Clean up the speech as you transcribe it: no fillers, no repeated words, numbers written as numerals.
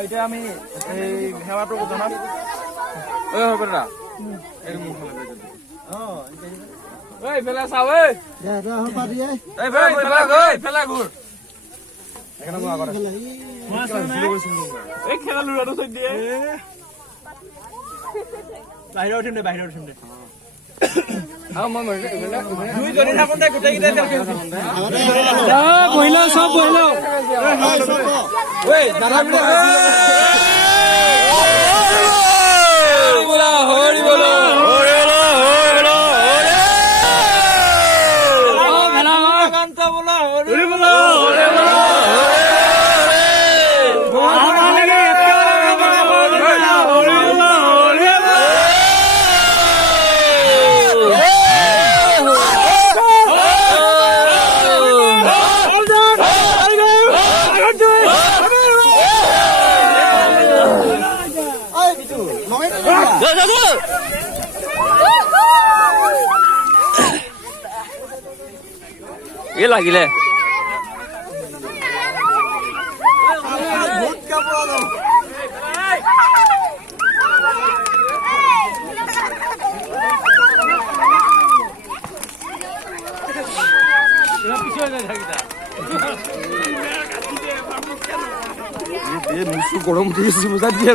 এতিয়া আমি এই সেৱাটো জনাম হ'ব দাদা এইফালে চাও এইফালে ঘূৰ এই খেলা লুৰাটো থৈ দিয়ে বাহিৰত উঠিম দে দুইজনী থাকোঁতে গোটেইকেইটাই বহিলা চব বহিলা ये লাগিলে গরম উঠে গেছে বুঝা দিয়ে